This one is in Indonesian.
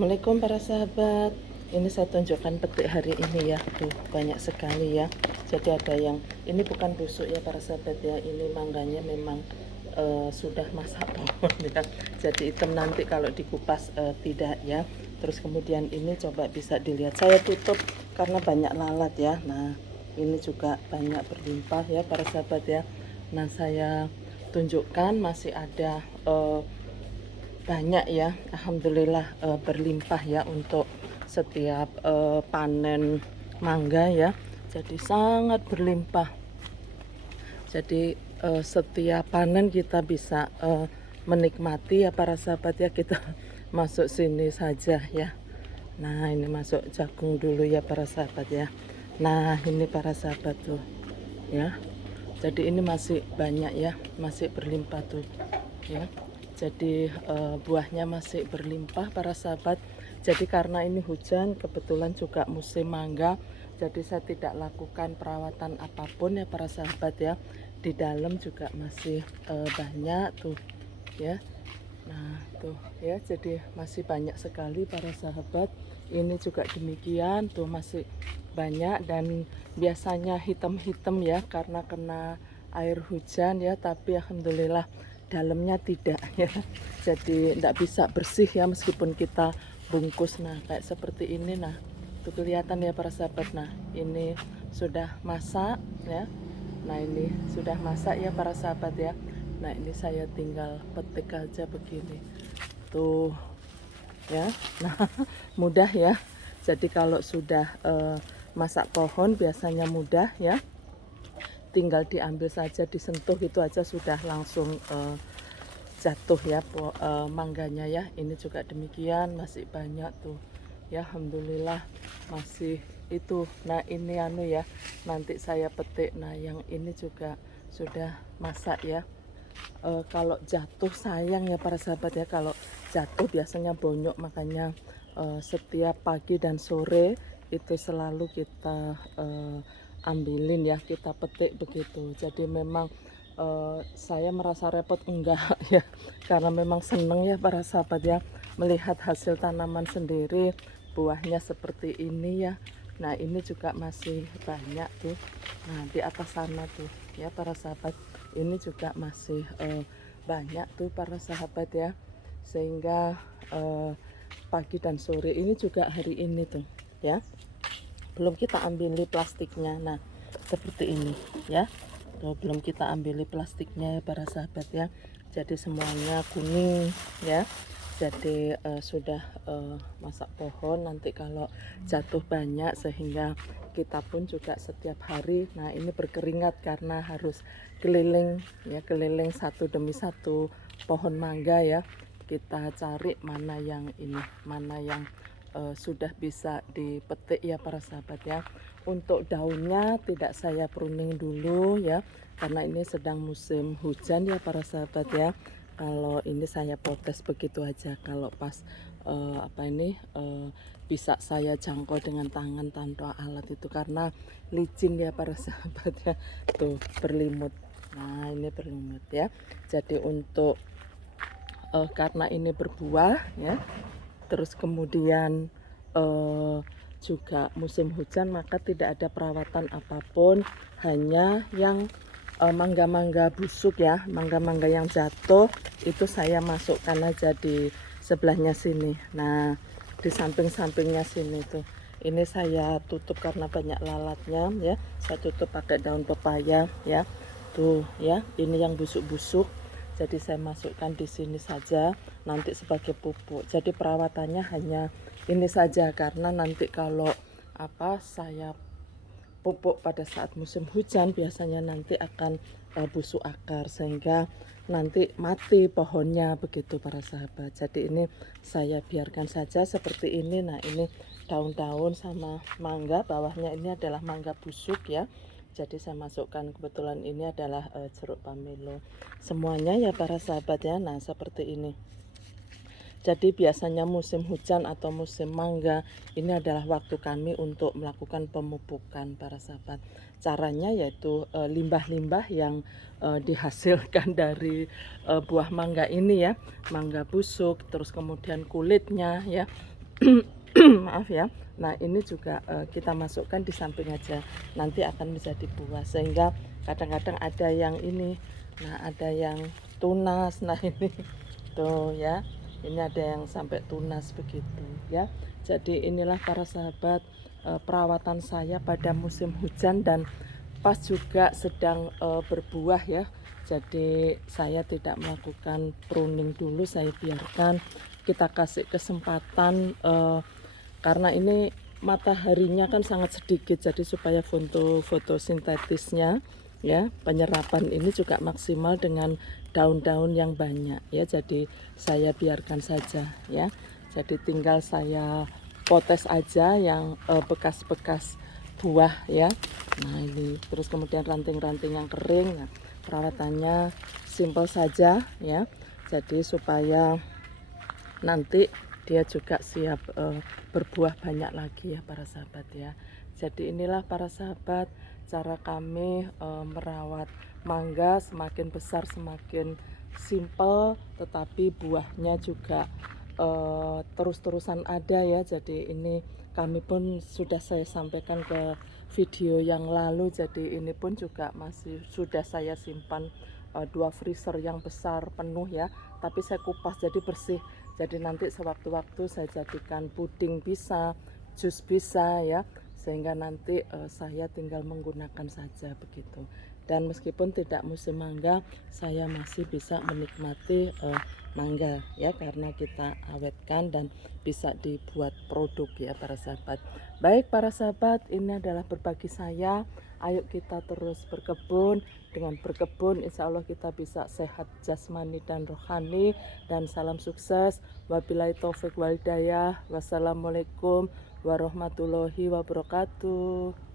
Assalamualaikum para sahabat. Ini saya tunjukkan petik hari ini ya. Tuh banyak sekali ya. Jadi ada yang ini bukan busuk ya para sahabat ya. Ini mangganya memang sudah masak pohon ya. Jadi hitam nanti kalau dikupas tidak ya. Terus kemudian ini coba bisa dilihat. Saya tutup karena banyak lalat ya. Nah ini juga banyak berlimpah ya para sahabat ya. Nah saya tunjukkan masih ada banyak ya, alhamdulillah berlimpah ya untuk setiap panen mangga ya. Jadi sangat berlimpah. Jadi setiap panen kita bisa menikmati ya para sahabat ya. Kita masuk sini saja ya. Nah ini masuk jagung dulu ya para sahabat ya. Nah ini para sahabat tuh ya. Jadi ini masih banyak ya, masih berlimpah tuh ya. Jadi buahnya masih berlimpah para sahabat. Jadi karena ini hujan, kebetulan juga musim mangga, jadi saya tidak lakukan perawatan apapun ya para sahabat ya. Di dalam juga masih banyak tuh ya. Nah tuh ya, jadi masih banyak sekali para sahabat. Ini juga demikian tuh, masih banyak dan biasanya hitam-hitam ya karena kena air hujan ya, tapi alhamdulillah dalamnya tidak ya. Jadi tidak bisa bersih ya meskipun kita bungkus. Nah kayak seperti ini, nah itu kelihatan ya para sahabat. Nah ini sudah masak ya. Nah ini sudah masak ya para sahabat ya. Nah ini saya tinggal petik aja begini tuh ya. Nah mudah ya. Jadi kalau sudah masak pohon biasanya mudah ya, tinggal diambil saja, disentuh itu aja sudah langsung jatuh ya mangganya ya. Ini juga demikian, masih banyak tuh ya, alhamdulillah masih itu. Nah ini anu ya, nanti saya petik. Nah yang ini juga sudah masak ya. Kalau jatuh sayang ya para sahabat ya, kalau jatuh biasanya bonyok, makanya setiap pagi dan sore itu selalu kita ambilin ya, kita petik begitu. Jadi memang saya merasa repot enggak ya, karena memang seneng ya para sahabat ya, melihat hasil tanaman sendiri, buahnya seperti ini ya. Nah ini juga masih banyak tuh, nah di atas sana tuh ya para sahabat, ini juga masih banyak tuh para sahabat ya. Sehingga pagi dan sore ini juga hari ini tuh ya, belum kita ambil plastiknya. Nah seperti ini ya, tuh belum kita ambil plastiknya ya para sahabat ya. Jadi semuanya kuning ya. Jadi sudah masak pohon, nanti kalau jatuh banyak sehingga kita pun juga setiap hari, nah ini berkeringat karena harus keliling ya, keliling satu demi satu pohon mangga ya. Kita cari mana yang ini, mana yang sudah bisa dipetik ya para sahabat ya. Untuk daunnya tidak saya pruning dulu ya, karena ini sedang musim hujan ya para sahabat ya. Kalau ini saya potes begitu aja, kalau pas bisa saya jangkau dengan tangan tanpa alat itu, karena licin ya para sahabat ya. Tuh berlimut. Nah ini berlimut ya. Jadi untuk karena ini berbuah ya, terus kemudian juga musim hujan, maka tidak ada perawatan apapun, hanya yang mangga-mangga busuk ya, mangga-mangga yang jatuh itu saya masukkan aja di sebelahnya sini. Nah di samping-sampingnya sini tuh, ini saya tutup karena banyak lalatnya ya, saya tutup pakai daun pepaya ya. Tuh ya, ini yang busuk-busuk, jadi saya masukkan di sini saja nanti sebagai pupuk. Jadi perawatannya hanya ini saja, karena nanti kalau saya pupuk pada saat musim hujan biasanya nanti akan busuk akar, sehingga nanti mati pohonnya begitu para sahabat. Jadi ini saya biarkan saja seperti ini. Nah ini daun-daun sama mangga, bawahnya ini adalah mangga busuk ya. Jadi saya masukkan, kebetulan ini adalah jeruk pamelo semuanya ya para sahabat ya. Nah seperti ini. Jadi biasanya musim hujan atau musim mangga ini adalah waktu kami untuk melakukan pemupukan para sahabat. Caranya yaitu limbah-limbah yang dihasilkan dari buah mangga ini ya, mangga busuk, terus kemudian kulitnya ya, maaf ya. Nah ini juga kita masukkan di samping aja, nanti akan menjadi buah, sehingga kadang-kadang ada yang ini, nah ada yang tunas, nah ini tuh ya, ini ada yang sampai tunas begitu ya. Jadi inilah para sahabat perawatan saya pada musim hujan dan pas juga sedang berbuah ya. Jadi saya tidak melakukan pruning dulu, saya biarkan, kita kasih kesempatan karena ini mataharinya kan sangat sedikit, jadi supaya fotosintetisnya ya, penyerapan ini juga maksimal dengan daun-daun yang banyak ya. Jadi saya biarkan saja ya. Jadi tinggal saya potes aja yang bekas-bekas buah ya. Nah ini terus kemudian ranting-ranting yang kering. Nah, perawatannya simpel saja ya. Jadi supaya nanti dia juga siap berbuah banyak lagi ya para sahabat ya. Jadi inilah para sahabat cara kami merawat mangga, semakin besar semakin simple, tetapi buahnya juga terus-terusan ada ya. Jadi ini kami pun sudah saya sampaikan ke video yang lalu, jadi ini pun juga masih sudah saya simpan 2 freezer yang besar penuh ya, tapi saya kupas jadi bersih. Jadi nanti sewaktu-waktu saya jadikan puding bisa, jus bisa ya, sehingga nanti saya tinggal menggunakan saja begitu. Dan meskipun tidak musim mangga, saya masih bisa menikmati mangga ya, karena kita awetkan dan bisa dibuat produk ya para sahabat. Baik para sahabat, ini adalah berbagi saya. Ayo kita terus berkebun. Dengan berkebun insya Allah kita bisa sehat jasmani dan rohani. Dan salam sukses. Wabillahi taufik wal hidayah. Wassalamualaikum warahmatullahi wabarakatuh.